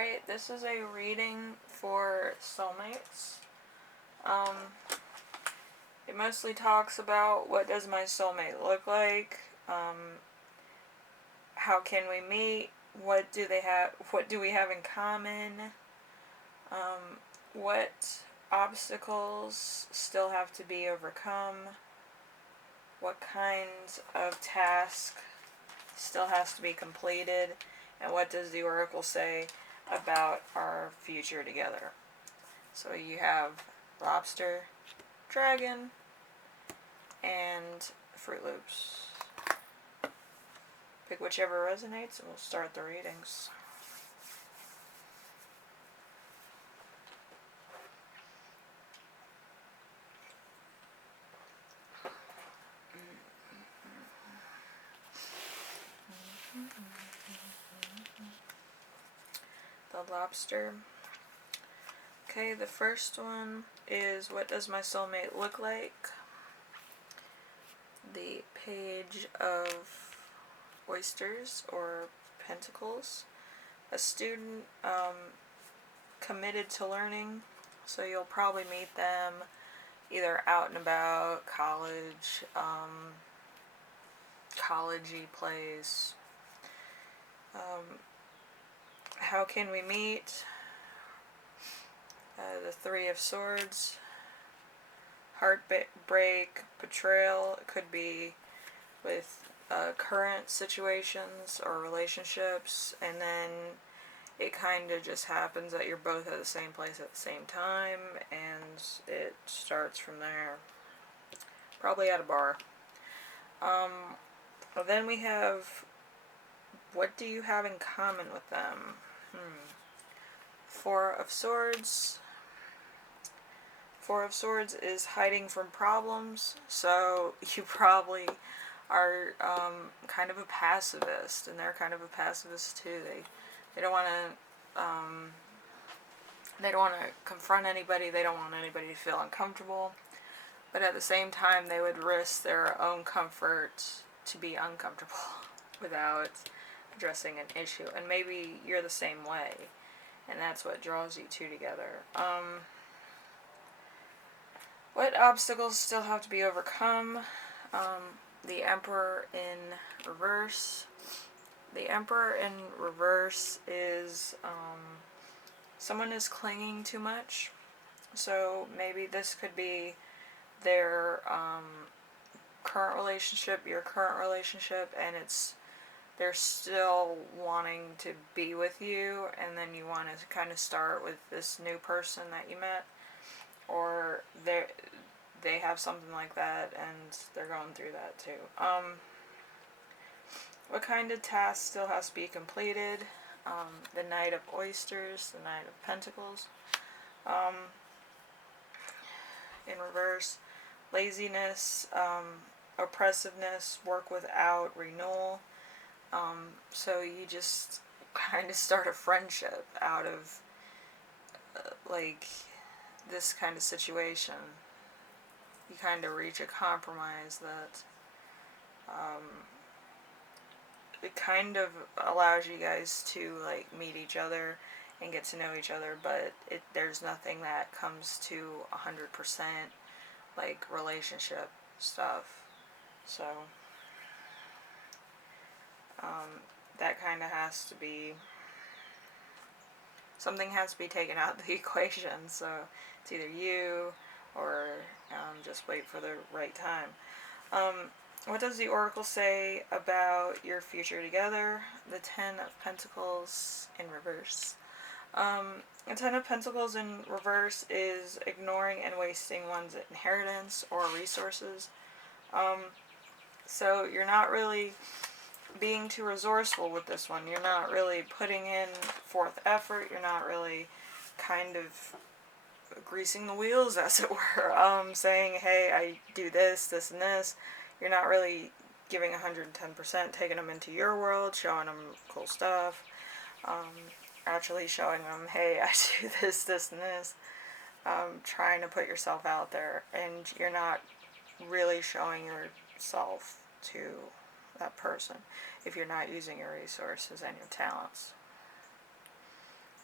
Alright, this is a reading for soulmates. It mostly talks about what does my soulmate look like, how can we meet, what do we have in common, what obstacles still have to be overcome, what kinds of task still has to be completed, and what does the oracle say about our future together. So you have Lobster, Dragon, and Fruit Loops. Pick whichever resonates and we'll start the readings. The Lobster. Okay, the first one is what does my soulmate look like? The Page of Oysters or Pentacles. A student committed to learning, so you'll probably meet them either out and about, college, college-y place. How can we meet? The Three of Swords, heartbreak, betrayal. It could be with current situations or relationships, and then it kind of just happens that you're both at the same place at the same time, and it starts from there. Probably at a bar. Then we have, what do you have in common with them? Four of Swords. Four of Swords is hiding from problems, so you probably are kind of a pacifist, and they're kind of a pacifist too. They don't want to confront anybody. They don't want anybody to feel uncomfortable, but at the same time they would risk their own comfort to be uncomfortable without addressing an issue. And maybe you're the same way, and that's what draws you two together. What obstacles still have to be overcome? The Emperor in reverse. The Emperor in reverse is someone is clinging too much. So maybe this could be their current relationship, your current relationship, and they're still wanting to be with you, and then you want to kind of start with this new person that you met, or they have something like that and they're going through that too. What kind of task still has to be completed? The Knight of Oysters, the Knight of Pentacles. In reverse, laziness, oppressiveness, work without renewal. So you just kind of start a friendship out of like this kind of situation. You kind of reach a compromise that it kind of allows you guys to like meet each other and get to know each other, but there's nothing that comes to 100% like relationship stuff. So that kind of has to be, something has to be taken out of the equation. So it's either you or just wait for the right time. What does the oracle say about your future together? The Ten of Pentacles in reverse. The Ten of Pentacles in reverse is ignoring and wasting one's inheritance or resources. So you're not really being too resourceful with this one. You're not really putting in forth effort. You're not really kind of greasing the wheels, as it were, saying, hey, I do this, this, and this. You're not really giving 110%, taking them into your world, showing them cool stuff, actually showing them, hey, I do this, this, and this, trying to put yourself out there, and you're not really showing yourself to that person if you're not using your resources and your talents.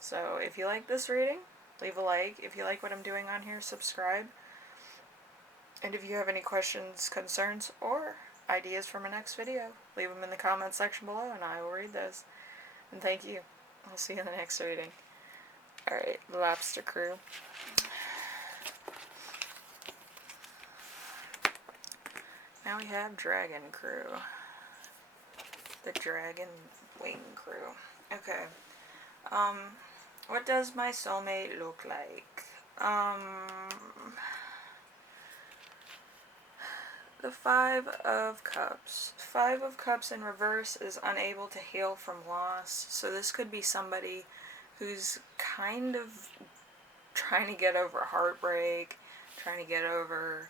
So if you like this reading, leave a like. If you like what I'm doing on here, subscribe. And if you have any questions, concerns, or ideas for my next video, leave them in the comments section below and I will read those. And thank you. I'll see you in the next reading. Alright, Lobster Crew. Now we have Dragon Crew. The Dragon Wing Crew. Okay. What does my soulmate look like? The Five of Cups. Five of Cups in reverse is unable to heal from loss. So this could be somebody who's kind of trying to get over heartbreak, trying to get over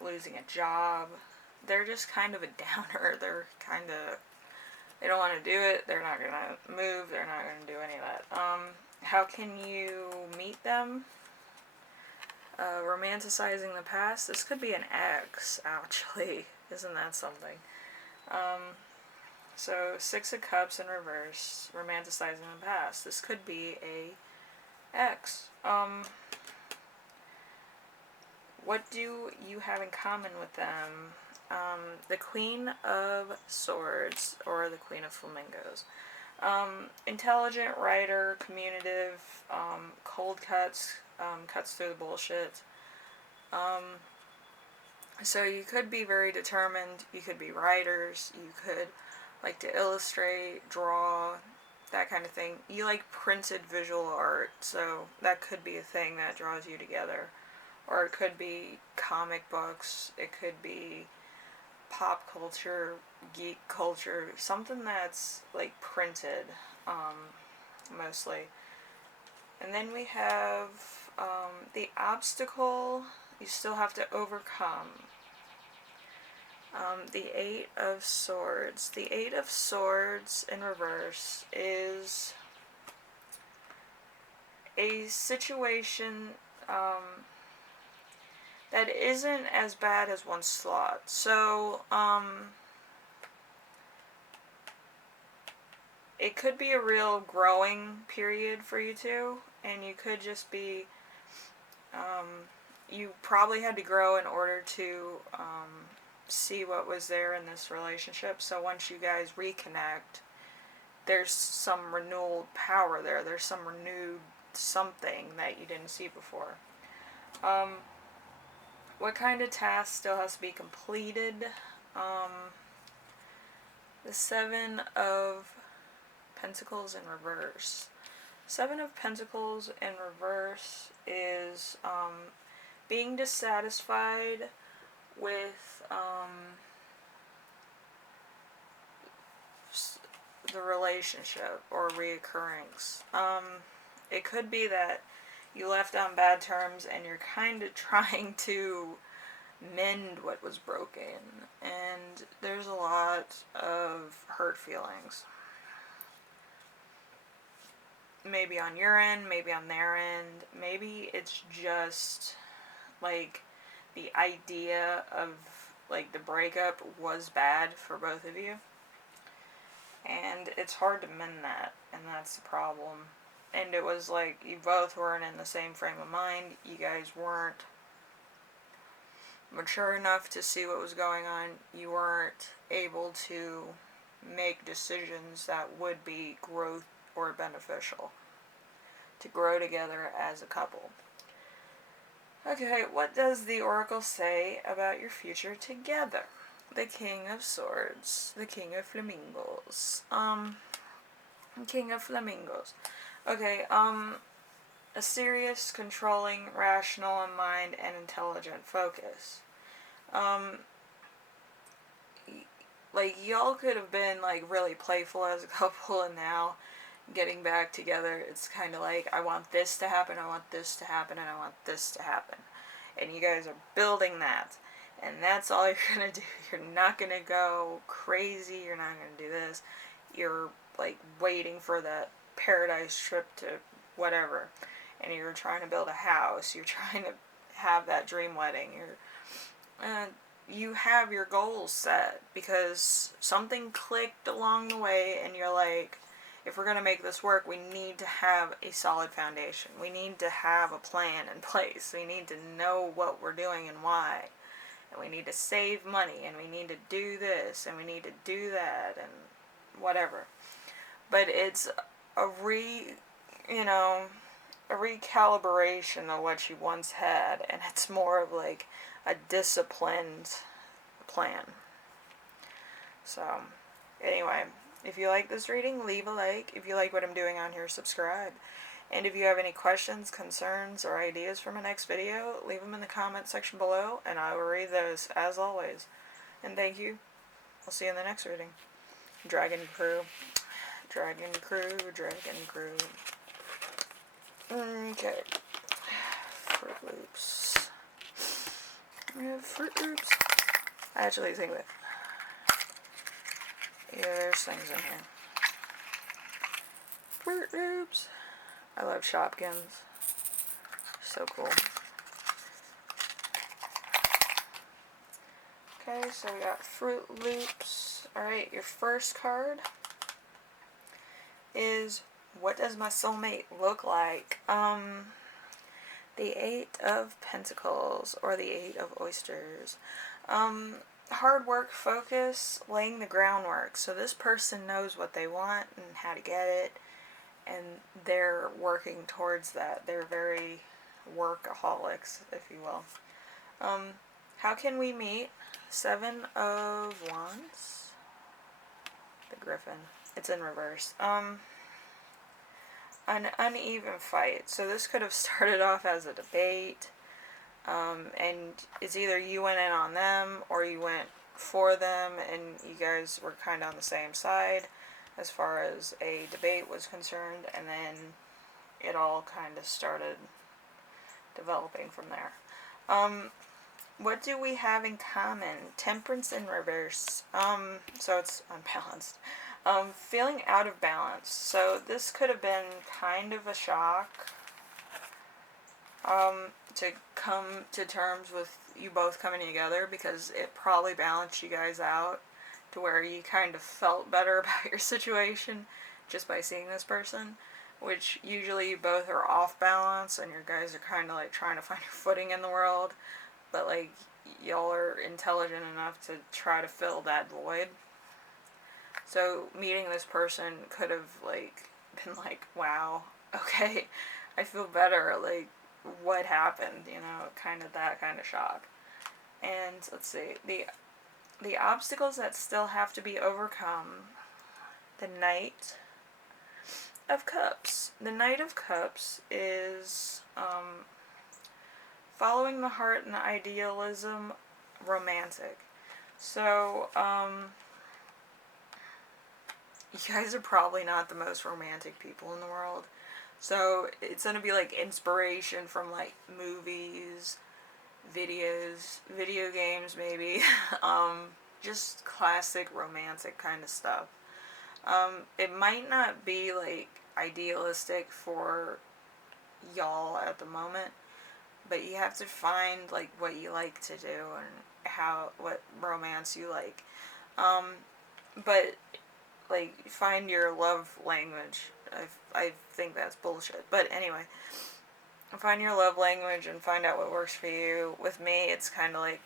losing a job. They're just kind of a downer. They don't want to do it. They're not going to move. They're not going to do any of that. How can you meet them? Romanticizing the past. This could be an ex, actually. Isn't that something? So, Six of Cups in reverse. Romanticizing the past. This could be a ex. What do you have in common with them? The Queen of Swords, or the Queen of Flamingos. Intelligent, writer, communicative, cold cuts, cuts through the bullshit. So you could be very determined, you could be writers, you could like to illustrate, draw, that kind of thing. You like printed visual art, so that could be a thing that draws you together. Or it could be comic books, it could be pop culture, geek culture, something that's like printed, mostly. And then we have the obstacle you still have to overcome. The Eight of Swords. The Eight of Swords in reverse is a situation that isn't as bad as once thought. So, it could be a real growing period for you two, and you could just be, you probably had to grow in order to see what was there in this relationship. So once you guys reconnect, there's some renewed power there. There's some renewed something that you didn't see before. What kind of task still has to be completed? The Seven of Pentacles in reverse. Seven of Pentacles in reverse is being dissatisfied with the relationship or reoccurrence. It could be that you left on bad terms and you're kind of trying to mend what was broken, and there's a lot of hurt feelings. Maybe on your end, maybe on their end, maybe it's just like the idea of like the breakup was bad for both of you, and it's hard to mend that, and that's the problem. And it was like you both weren't in the same frame of mind. You guys weren't mature enough to see what was going on. You weren't able to make decisions that would be growth or beneficial to grow together as a couple. Okay, what does the Oracle say about your future together? The King of Swords, the King of Flamingos. King of Flamingos. Okay, a serious, controlling, rational in mind, and intelligent focus. Like, y'all could have been, like, really playful as a couple, and now getting back together, it's kind of like, I want this to happen, I want this to happen, and I want this to happen. And you guys are building that. And that's all you're going to do. You're not going to go crazy. You're not going to do this. You're, like, waiting for that paradise trip to whatever. And you're trying to build a house. You're trying to have that dream wedding. You have your goals set because something clicked along the way and you're like, if we're going to make this work, we need to have a solid foundation. We need to have a plan in place. We need to know what we're doing and why. And we need to save money, and we need to do this, and we need to do that, and whatever. But it's a a recalibration of what you once had, and it's more of like a disciplined plan. So, anyway, if you like this reading, leave a like. If you like what I'm doing on here, subscribe. And if you have any questions, concerns, or ideas for my next video, leave them in the comment section below, and I will read those as always. And thank you. I'll see you in the next reading. Dragon Crew. Dragon Crew, Dragon Crew. Okay. Fruit Loops. We have Fruit Loops. I actually think that... yeah, there's things in here. Fruit Loops. I love Shopkins. So cool. Okay, so we got Fruit Loops. Alright, your first card is, what does my soulmate look like? The Eight of Pentacles, or the Eight of Oysters. Hard work, focus, laying the groundwork. So this person knows what they want and how to get it, and they're working towards that. They're very workaholics, if you will. How can we meet? Seven of Wands. The Griffin. It's in reverse. An uneven fight. So this could have started off as a debate, and it's either you went in on them or you went for them, and you guys were kind of on the same side as far as a debate was concerned, and then it all kind of started developing from there. What do we have in common? Temperance in reverse. So it's unbalanced. Feeling out of balance. So this could have been kind of a shock, to come to terms with you both coming together, because it probably balanced you guys out to where you kind of felt better about your situation just by seeing this person, which usually you both are off balance and your guys are kind of like trying to find your footing in the world, but like y'all are intelligent enough to try to fill that void. So meeting this person could have like been like, wow, okay, I feel better, like what happened, kind of that kind of shock. And let's see, the obstacles that still have to be overcome. The Knight of Cups. The Knight of Cups is following the heart and the idealism, romantic. So you guys are probably not the most romantic people in the world. So it's going to be like inspiration from like movies, videos, video games maybe. Just classic romantic kind of stuff. It might not be like idealistic for y'all at the moment, but you have to find like what you like to do and what romance you like. But like find your love language. I think that's bullshit, but anyway, find your love language and find out what works for you. With me, it's kind of like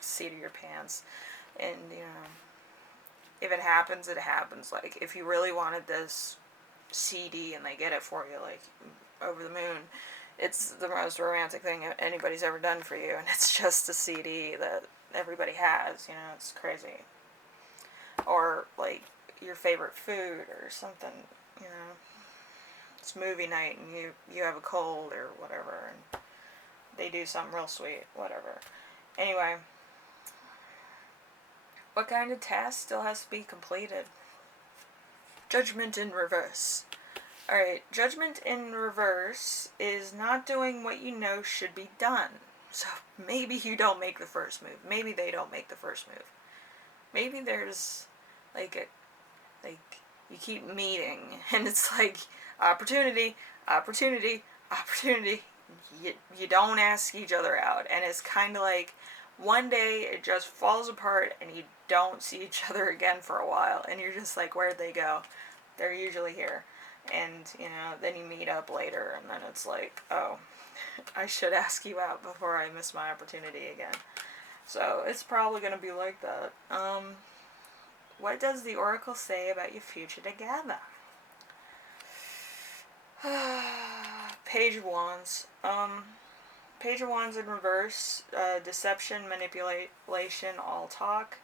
seat of your pants, and if it happens, it happens. Like if you really wanted this CD and they get it for you, like over the moon, it's the most romantic thing anybody's ever done for you, and it's just a CD that everybody has. It's crazy. Or like your favorite food or something. It's movie night and you have a cold or whatever, and they do something real sweet, whatever. Anyway, what kind of task still has to be completed? Judgment in reverse. Alright, Judgment in reverse is not doing what you know should be done. So maybe you don't make the first move. Maybe they don't make the first move. Maybe there's like you keep meeting and it's like opportunity, opportunity, opportunity. You don't ask each other out, and it's kind of like one day it just falls apart and you don't see each other again for a while, and you're just like, where'd they go? They're usually here. And, you know, then you meet up later, and then it's like, oh, I should ask you out before I miss my opportunity again. So, it's probably going to be like that. What does the Oracle say about your future together? Page of Wands. Page of Wands in reverse. Deception, manipulation, all talk.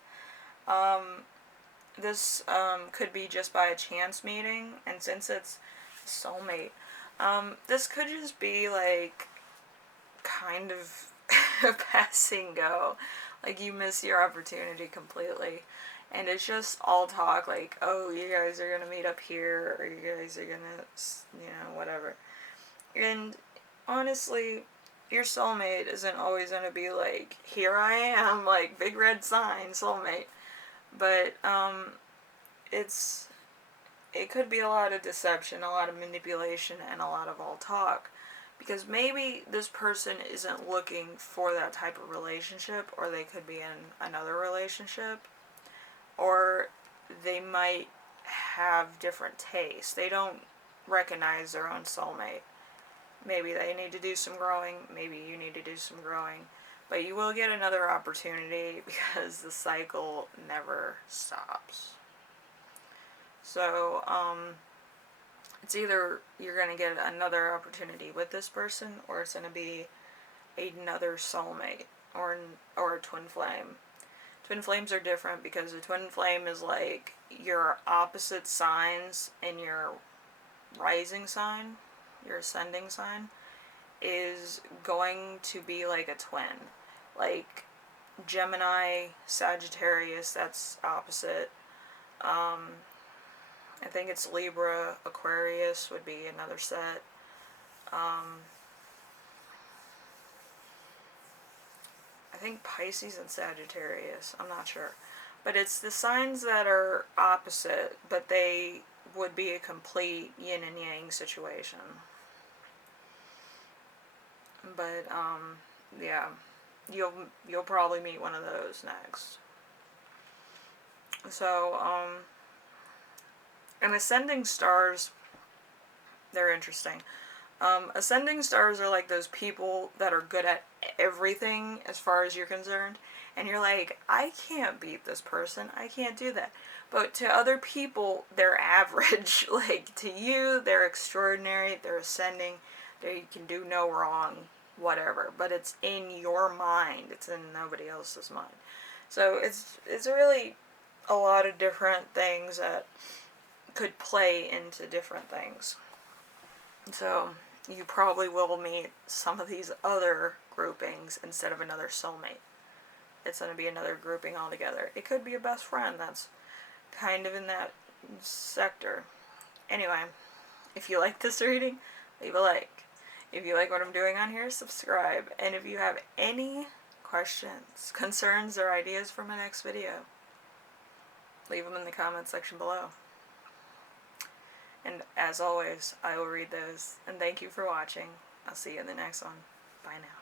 This could be just by a chance meeting, and since it's soulmate, this could just be like kind of a passing go. Like you miss your opportunity completely. And it's just all talk, like, oh, you guys are gonna meet up here, or you guys are gonna, you know, whatever. And honestly, your soulmate isn't always gonna be like, here I am, like, big red sign, soulmate. But, it could be a lot of deception, a lot of manipulation, and a lot of all talk. Because maybe this person isn't looking for that type of relationship, or they could be in another relationship. Or they might have different tastes. They don't recognize their own soulmate. Maybe they need to do some growing. Maybe you need to do some growing. But you will get another opportunity because the cycle never stops. So, it's either you're going to get another opportunity with this person, or it's going to be another soulmate or a twin flame. Twin flames are different because a twin flame is like your opposite signs in your rising sign, your ascending sign, is going to be like a twin. Like Gemini, Sagittarius, that's opposite. I think it's Libra, Aquarius would be another set. I think Pisces and Sagittarius, I'm not sure. But it's the signs that are opposite, but they would be a complete yin and yang situation. But, yeah, you'll probably meet one of those next. So, and ascending stars, they're interesting. Ascending stars are like those people that are good at everything as far as you're concerned. And you're like, I can't beat this person. I can't do that. But to other people, they're average. Like, to you, they're extraordinary. They're ascending. They can do no wrong. Whatever. But it's in your mind. It's in nobody else's mind. So it's really a lot of different things that could play into different things. So you probably will meet some of these other groupings instead of another soulmate. It's going to be another grouping altogether. It could be a best friend that's kind of in that sector. Anyway, if you like this reading, leave a like. If you like what I'm doing on here, subscribe. And if you have any questions, concerns, or ideas for my next video, leave them in the comment section below. And as always, I will read those. And thank you for watching. I'll see you in the next one. Bye now.